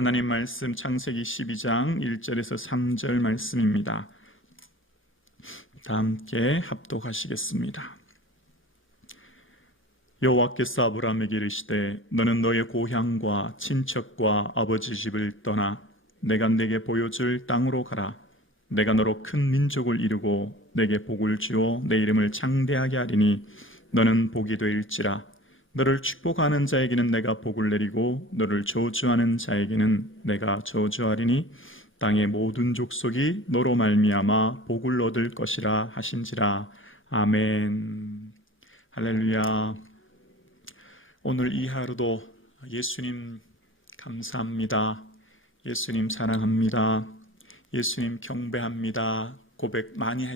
하나님 말씀 창세기 12장 1절에서 3절 말씀입니다. 다 함께 합독하시겠습니다. 여호와께서 아브라함에게 이르시되 너는 너의 고향과 친척과 아버지 집을 떠나 내가 네게 보여줄 땅으로 가라. 내가 너로 큰 민족을 이루고 내게 복을 주어 내 이름을 창대하게 하리니 너는 복이 되일지라. 너를 축복하는 자에게는 내가 복을 내리고 너를 저주하는 자에게는 내가 저주하리니 땅의 모든 족속이 너로 말미암아 복을 얻을 것이라 하신지라. 아멘. 할렐루야. 오늘 이 하루도 예수님 감사합니다. 예수님 사랑합니다. 예수님 경배합니다. 고백 많이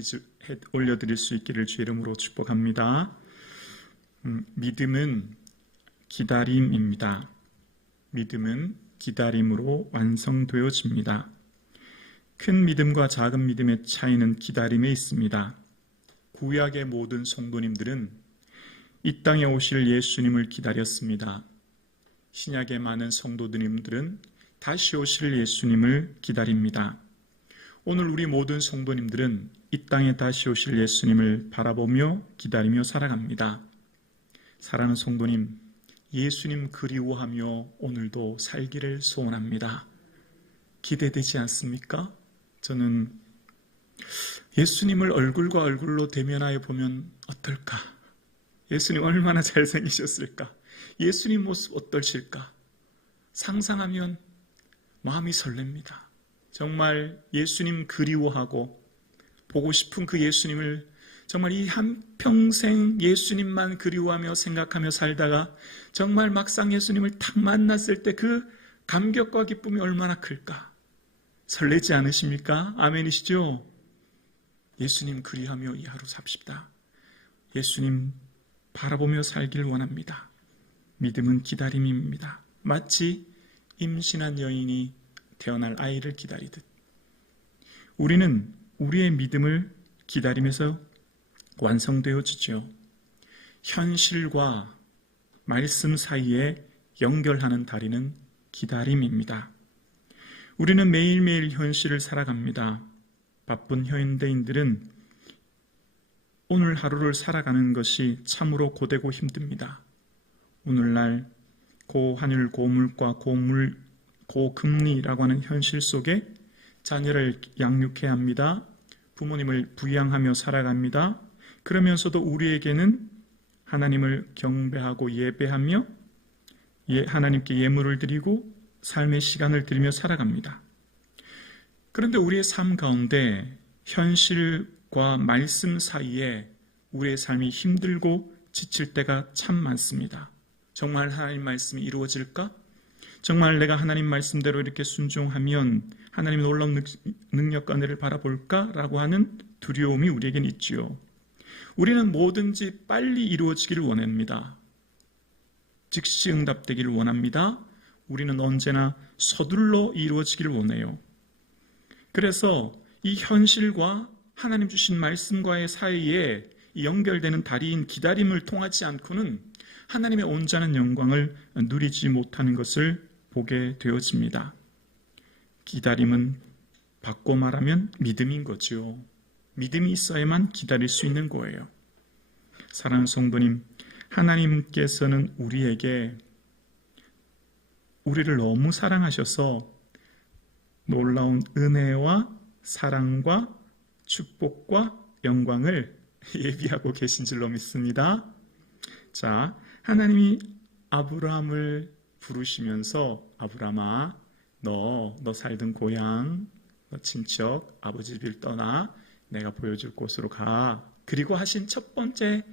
올려드릴 수 있기를 주 이름으로 축복합니다. 믿음은 기다림입니다. 믿음은 기다림으로 완성되어집니다. 큰 믿음과 작은 믿음의 차이는 기다림에 있습니다. 구약의 모든 성도님들은 이 땅에 오실 예수님을 기다렸습니다. 신약의 많은 성도님들은 다시 오실 예수님을 기다립니다. 오늘 우리 모든 성도님들은 이 땅에 다시 오실 예수님을 바라보며 기다리며 살아갑니다. 사랑하는 성도님, 예수님 그리워하며 오늘도 살기를 소원합니다. 기대되지 않습니까? 저는 예수님을 얼굴과 얼굴로 대면하여 보면 어떨까? 예수님 얼마나 잘생기셨을까? 예수님 모습 어떠실까? 상상하면 마음이 설렙니다. 정말 예수님 그리워하고 보고 싶은 그 예수님을 정말 이 한평생 예수님만 그리워하며 생각하며 살다가 정말 막상 예수님을 딱 만났을 때 그 감격과 기쁨이 얼마나 클까? 설레지 않으십니까? 아멘이시죠? 예수님 그리하며 이 하루 삽시다. 예수님 바라보며 살길 원합니다. 믿음은 기다림입니다. 마치 임신한 여인이 태어날 아이를 기다리듯 우리는 우리의 믿음을 기다리면서 완성되어지죠. 현실과 말씀 사이에 연결하는 다리는 기다림입니다. 우리는 매일매일 현실을 살아갑니다. 바쁜 현대인들은 오늘 하루를 살아가는 것이 참으로 고되고 힘듭니다. 오늘날 고환율, 고물가, 고금리라고 하는 현실 속에 자녀를 양육해야 합니다. 부모님을 부양하며 살아갑니다. 그러면서도 우리에게는 하나님을 경배하고 예배하며 하나님께 예물을 드리고 삶의 시간을 드리며 살아갑니다. 그런데 우리의 삶 가운데 현실과 말씀 사이에 우리의 삶이 힘들고 지칠 때가 참 많습니다. 정말 하나님 말씀이 이루어질까? 정말 내가 하나님 말씀대로 이렇게 순종하면 하나님의 놀라운 능력과 은혜를 바라볼까? 라고 하는 두려움이 우리에겐 있지요. 우리는 뭐든지 빨리 이루어지기를 원합니다. 즉시 응답되기를 원합니다. 우리는 언제나 서둘러 이루어지기를 원해요. 그래서 이 현실과 하나님 주신 말씀과의 사이에 연결되는 다리인 기다림을 통하지 않고는 하나님의 온전한 영광을 누리지 못하는 것을 보게 되어집니다. 기다림은 바꿔 말하면 믿음인 거죠. 믿음이 있어야만 기다릴 수 있는 거예요. 사랑하는 성도님, 하나님께서는 우리에게 우리를 너무 사랑하셔서 놀라운 은혜와 사랑과 축복과 영광을 예비하고 계신 줄로 믿습니다. 자, 하나님이 아브라함을 부르시면서 아브라함아, 너 살던 고향, 너 친척, 아버지 집을 떠나 내가 보여줄 곳으로 가. 그리고 하신 첫 번째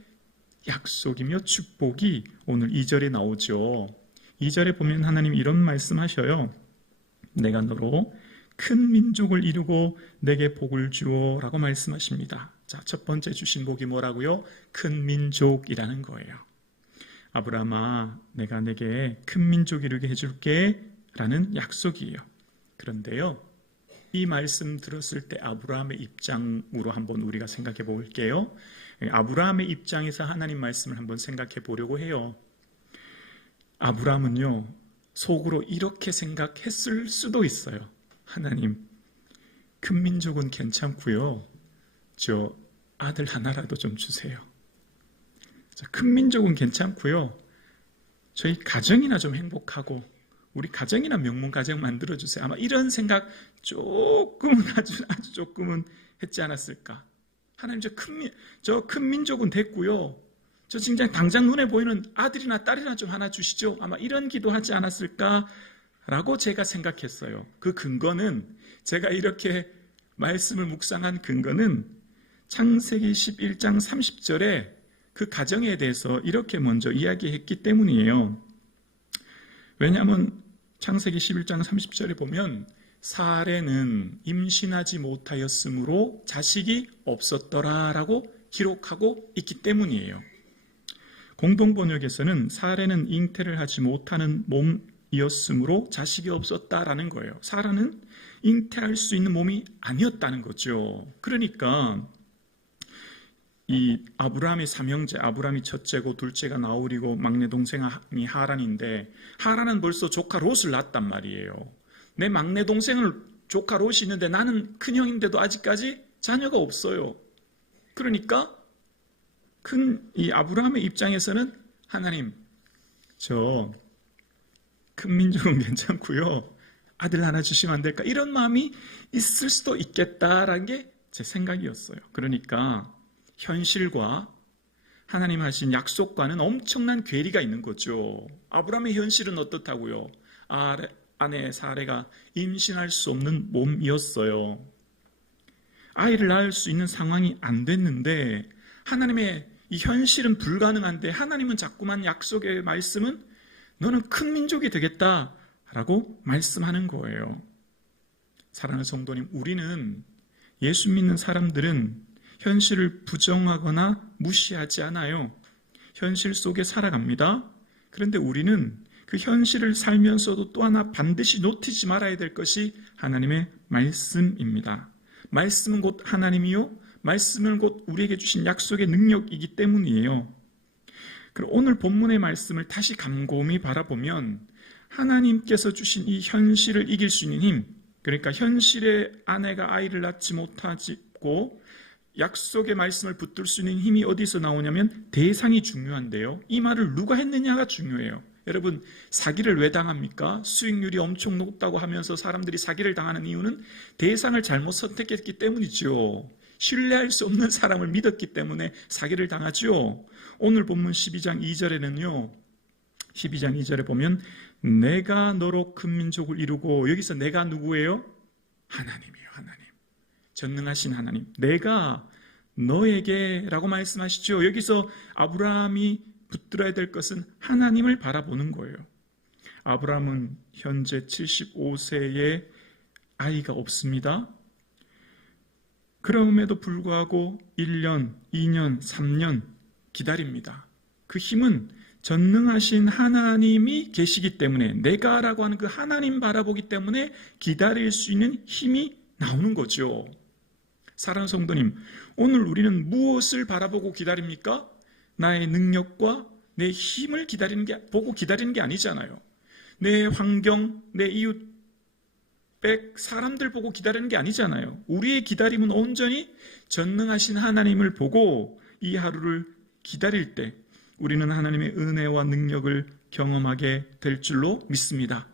약속이며 축복이 오늘 2절에 나오죠. 2절에 보면 하나님 이런 말씀하셔요. 내가 너로 큰 민족을 이루고 내게 복을 주어 라고 말씀하십니다. 자, 첫 번째 주신 복이 뭐라고요? 큰 민족이라는 거예요. 아브라함아, 내가 내게 큰 민족 이루게 해줄게 라는 약속이에요. 그런데요, 이 말씀 들었을 때 아브라함의 입장으로 한번 우리가 생각해 볼게요. 아브라함의 입장에서 하나님 말씀을 한번 생각해 보려고 해요. 아브라함은요, 속으로 이렇게 생각했을 수도 있어요. 하나님, 큰 민족은 괜찮고요. 저 아들 하나라도 좀 주세요. 큰 민족은 괜찮고요. 저희 가정이나 좀 행복하고 우리 가정이나 명문 가정 만들어주세요. 아마 이런 생각 조금은 아주 조금은 했지 않았을까. 하나님, 저 큰 민족은 됐고요. 저 진짜 당장 눈에 보이는 아들이나 딸이나 좀 하나 주시죠. 아마 이런 기도하지 않았을까라고 제가 생각했어요. 그 근거는, 제가 이렇게 말씀을 묵상한 근거는 창세기 11장 30절에 그 가정에 대해서 이렇게 먼저 이야기했기 때문이에요. 왜냐하면 창세기 11장 30절에 보면 사레는 임신하지 못하였으므로 자식이 없었더라라고 기록하고 있기 때문이에요. 공동번역에서는 사레는 잉태를 하지 못하는 몸이었으므로 자식이 없었다라는 거예요. 사라는 잉태할 수 있는 몸이 아니었다는 거죠. 그러니까 이 아브라함의 삼형제, 아브라함이 첫째고 둘째가 나홀이고 막내 동생이 하란인데, 하란은 벌써 조카 롯을 낳았단 말이에요. 내 막내 동생을 조카 롯이 있는데 나는 큰형인데도 아직까지 자녀가 없어요. 그러니까 이 아브라함의 입장에서는 하나님, 저 큰 민족은 괜찮고요. 아들 하나 주시면 안 될까? 이런 마음이 있을 수도 있겠다라는 게 제 생각이었어요. 그러니까 현실과 하나님 하신 약속과는 엄청난 괴리가 있는 거죠. 아브라함의 현실은 어떻다고요? 아내 사레가 임신할 수 없는 몸이었어요. 아이를 낳을 수 있는 상황이 안 됐는데, 하나님의 이 현실은 불가능한데 하나님은 자꾸만 약속의 말씀은 너는 큰 민족이 되겠다라고 말씀하는 거예요. 사랑하는 성도님, 우리는, 예수 믿는 사람들은 현실을 부정하거나 무시하지 않아요. 현실 속에 살아갑니다. 그런데 우리는 그 현실을 살면서도 또 하나 반드시 놓치지 말아야 될 것이 하나님의 말씀입니다. 말씀은 곧 하나님이요, 말씀은 곧 우리에게 주신 약속의 능력이기 때문이에요. 그리고 오늘 본문의 말씀을 다시 곰곰이 바라보면 하나님께서 주신 이 현실을 이길 수 있는 힘, 그러니까 현실의 아내가 아이를 낳지 못하고 약속의 말씀을 붙들 수 있는 힘이 어디서 나오냐면 대상이 중요한데요. 이 말을 누가 했느냐가 중요해요. 여러분, 사기를 왜 당합니까? 수익률이 엄청 높다고 하면서 사람들이 사기를 당하는 이유는 대상을 잘못 선택했기 때문이죠. 신뢰할 수 없는 사람을 믿었기 때문에 사기를 당하죠. 오늘 본문 12장 2절에는요. 12장 2절에 보면 내가 너로 큰 민족을 이루고, 여기서 내가 누구예요? 하나님이에요. 하나님. 전능하신 하나님. 내가 너에게 라고 말씀하시죠. 여기서 아브라함이 붙들어야 될 것은 하나님을 바라보는 거예요. 아브라함은 현재 75세에 아이가 없습니다. 그럼에도 불구하고 1년, 2년, 3년 기다립니다. 그 힘은 전능하신 하나님이 계시기 때문에, 내가라고 하는 그 하나님 바라보기 때문에 기다릴 수 있는 힘이 나오는 거죠. 사랑하는 성도님, 오늘 우리는 무엇을 바라보고 기다립니까? 나의 능력과 내 힘을 보고 기다리는 게 아니잖아요. 내 환경, 내 이웃, 사람들 보고 기다리는 게 아니잖아요. 우리의 기다림은 온전히 전능하신 하나님을 보고 이 하루를 기다릴 때 우리는 하나님의 은혜와 능력을 경험하게 될 줄로 믿습니다.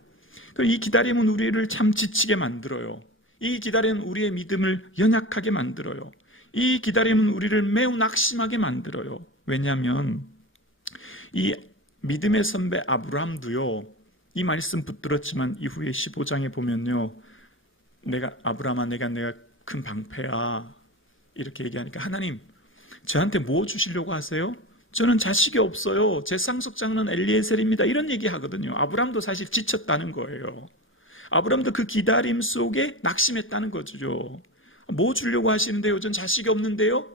이 기다림은 우리를 참 지치게 만들어요. 이 기다림은 우리의 믿음을 연약하게 만들어요. 이 기다림은 우리를 매우 낙심하게 만들어요. 왜냐하면 이 믿음의 선배 아브라함도요, 이 말씀 붙들었지만 이후에 15장에 보면요, 아브라함아, 내가 큰 방패야, 이렇게 얘기하니까 하나님, 저한테 뭐 주시려고 하세요? 저는 자식이 없어요. 제 상속장로는 엘리에셀입니다. 이런 얘기 하거든요. 아브라함도 사실 지쳤다는 거예요. 아브라함도 그 기다림 속에 낙심했다는 거죠. 뭐 주려고 하시는데요? 전 자식이 없는데요?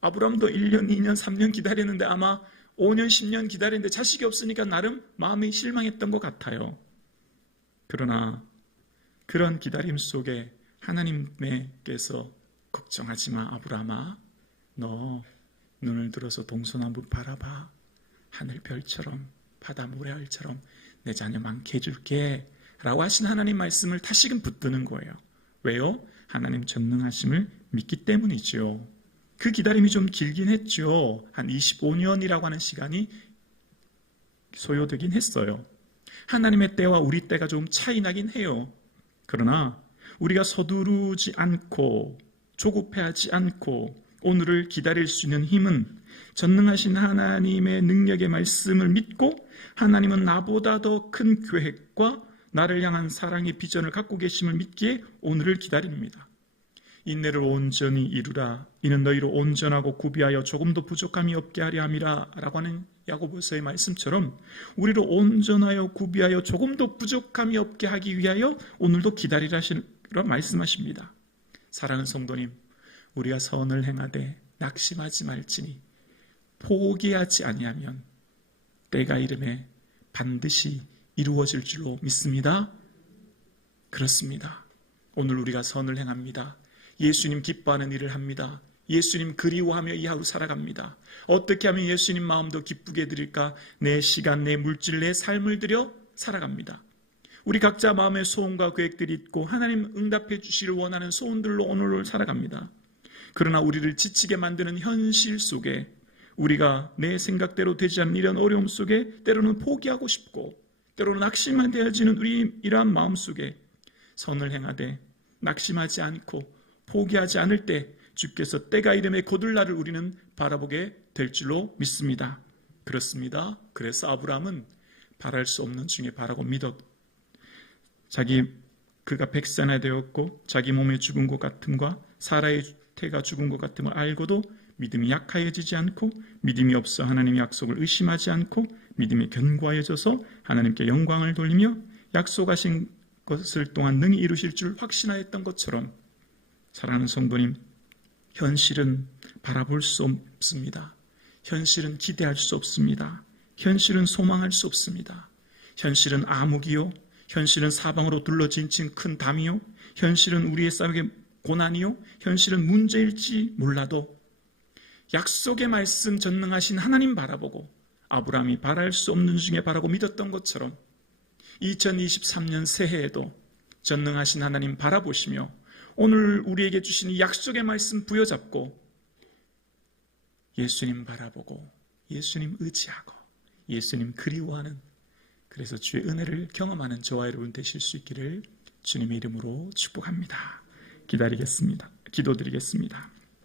아브라함도 1년, 2년, 3년 기다리는데 아마 5년, 10년 기다리는데 자식이 없으니까 나름 마음이 실망했던 것 같아요. 그러나 그런 기다림 속에 하나님께서 걱정하지 마, 아브라함아. 너 눈을 들어서 동서남북 바라봐. 하늘별처럼 바다 모래알처럼 내 자녀 많게 해줄게 라고 하신 하나님 말씀을 다시금 붙드는 거예요. 왜요? 하나님 전능하심을 믿기 때문이죠. 그 기다림이 좀 길긴 했죠. 한 25년이라고 하는 시간이 소요되긴 했어요. 하나님의 때와 우리 때가 좀 차이 나긴 해요. 그러나 우리가 서두르지 않고 조급해하지 않고 오늘을 기다릴 수 있는 힘은 전능하신 하나님의 능력의 말씀을 믿고 하나님은 나보다 더 큰 계획과 나를 향한 사랑의 비전을 갖고 계심을 믿기에 오늘을 기다립니다. 인내를 온전히 이루라. 이는 너희로 온전하고 구비하여 조금도 부족함이 없게 하려 함이라 라고 하는 야고보서의 말씀처럼 우리로 온전하여 구비하여 조금도 부족함이 없게 하기 위하여 오늘도 기다리라 말씀하십니다. 사랑하는 성도님, 우리가 선을 행하되 낙심하지 말지니 포기하지 아니하면 때가 이름에 반드시 이루어질 줄로 믿습니다. 그렇습니다. 오늘 우리가 선을 행합니다. 예수님 기뻐하는 일을 합니다. 예수님 그리워하며 이 하루 살아갑니다. 어떻게 하면 예수님 마음도 기쁘게 드릴까? 내 시간, 내 물질, 내 삶을 들여 살아갑니다. 우리 각자 마음의 소원과 계획들이 있고 하나님 응답해 주시를 원하는 소원들로 오늘을 살아갑니다. 그러나 우리를 지치게 만드는 현실 속에 우리가 내 생각대로 되지 않는 이런 어려움 속에 때로는 포기하고 싶고 때로는 낙심되어지는 우리 이러한 마음 속에 선을 행하되 낙심하지 않고 포기하지 않을 때 주께서 때가 이름에 거둘 날을 우리는 바라보게 될 줄로 믿습니다. 그렇습니다. 그래서 아브라함은 바랄 수 없는 중에 바라고 그가 100세나 되었고 자기 몸에 죽은 것 같음과 사라의 태가 죽은 것 같음을 알고도 믿음이 약하여지지 않고 믿음이 없어 하나님의 약속을 의심하지 않고 믿음이 견고하여져서 하나님께 영광을 돌리며 약속하신 것을 또한 능히 이루실 줄 확신하였던 것처럼 사랑하는 성도님, 현실은 바라볼 수 없습니다. 현실은 기대할 수 없습니다. 현실은 소망할 수 없습니다. 현실은 암흑이요, 현실은 사방으로 둘러진 큰 담이요, 현실은 우리의 삶의 고난이요, 현실은 문제일지 몰라도 약속의 말씀 전능하신 하나님 바라보고 아브라함이 바랄 수 없는 중에 바라고 믿었던 것처럼 2023년 새해에도 전능하신 하나님 바라보시며 오늘 우리에게 주신 약속의 말씀 부여잡고 예수님 바라보고 예수님 의지하고 예수님 그리워하는, 그래서 주의 은혜를 경험하는 저와 여러분 되실 수 있기를 주님의 이름으로 축복합니다. 기도드리겠습니다.